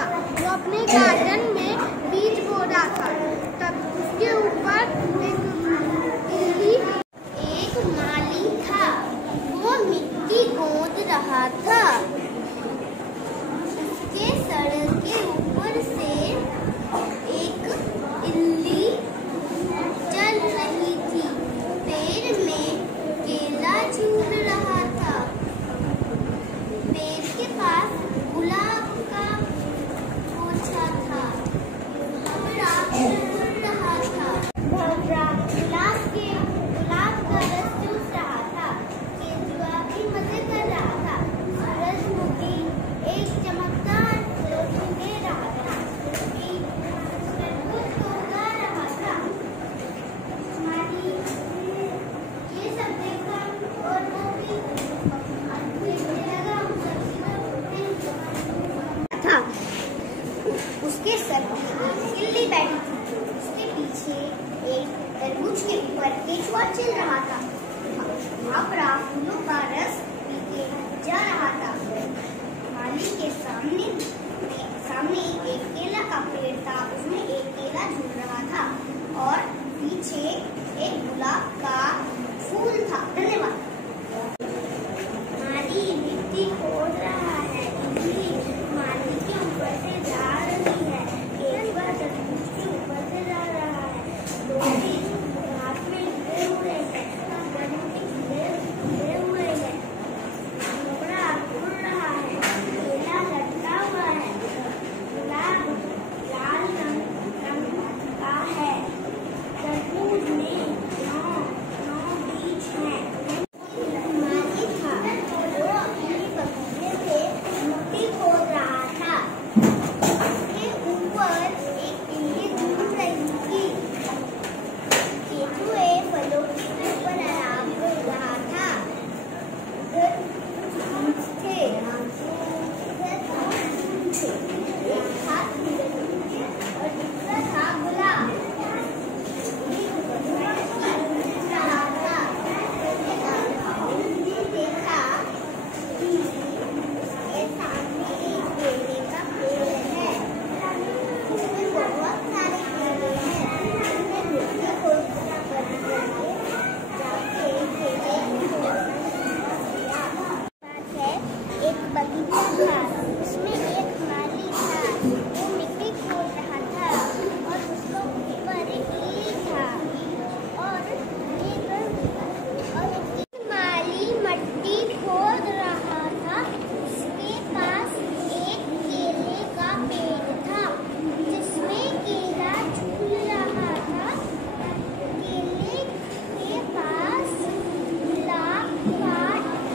था जो अपने गार्डन में बीज बो रहा था। तब उसके ऊपर एक माली था, वो मिट्टी खोद रहा था। उसके सड़क के ऊपर से एक इल्ली चल रही थी। पेड़ में केला झूल रहा था। पेड़ के पास गुलाब का पोछा था। भंवरा उड़ रहा था। भंवरा गुलाब का रस चूस रहा था। केंचुआ भी मजे कर रहा था। सूरजमुखी एक चमकदार रोशनी दे रहा था। तरबूज को उगा रहा था। माली ये सब देखकर और वो भी था। उसके सर पर इल्ली बैठी थी। उसके पीछे एक तरबूज के ऊपर केंचुआ चल रहा था। भंवरा फूलों का रस पीके जा रहा था। माली के सामने एक केला का पेड़ था। उसमें एक केला झूल रहा था और पीछे एक गुलाब का फूल था। धन्यवाद। माली मिट्टी खोद रहा है। इल्ली माली के ऊपर से जा रही है। केंचुआ तरबूज के ऊपर से जा रहा है। लोरी हाथ में लिए हुए हैं। लिए हुए हैं। भंवरा उड़ रहा है। केला लटका हुआ है। गुलाब लाल रंग का है। तरबूज में 9 बीज हैं। माली था, वो अपने बगीचे से मिट्टी खोद रहा था। उसके ऊपर एक इल्ली घूम रही थी। केंचुए फलों के ऊपर आराम कर रहा था। उधर बीज थे। एक था तरबूज और दूसरा था गुलाब। देखा कि उसके सामने एक केले का पेड़ है। उसमें बहुत सारे केले हैं। उसने मिट्टी खोदना बंद करके जाके केले खोदना किया। बात है, एक बगीचा था। उसमें एक माली था। वो मिट्टी खोद रहा था और उसके ऊपर एक इल्ली था और माली मिट्टी खोद रहा था। उसके पास एक केले का पेड़ था जिसमें केला झूल रहा था। केले के पास गुलाब का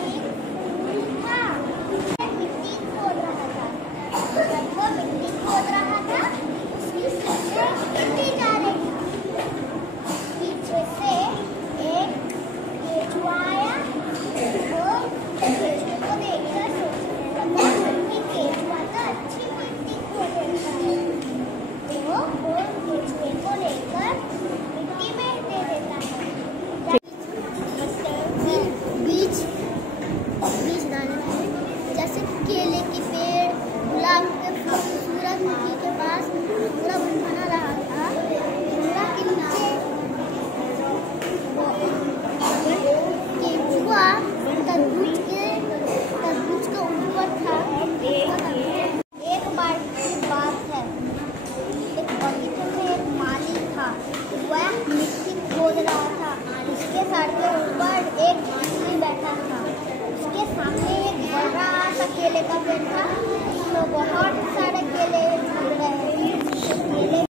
एक फूल था। मिट्टी खोद रहा था। जब वो मिट्टी खोद रहा था, उसकी सीढ़ियाँ गिरती जा रही थी। पीछे से एक केंचुआ आया। वो केंचुए को देखकर सोचने लगा कि केंचुआ तो अच्छी मिट्टी खोदता है। तो वो केंचुए को लेकर मिट्टी में दे देता है। बीज डालना है, जैसे केले के पेड़, गुलाब के फूल, सूरजमुखी के पास पूरा बना रहा था। पूरा के नीचे केंचुआ तरबूज के ऊपर था। एक बार की बात है, एक बगीचे में एक माली था। वह मिट्टी खोद रहा था। उसके सर के ऊपर एक इल्ली बैठा था। उसके सामने एक बड़ा सा केले का पेड़ था।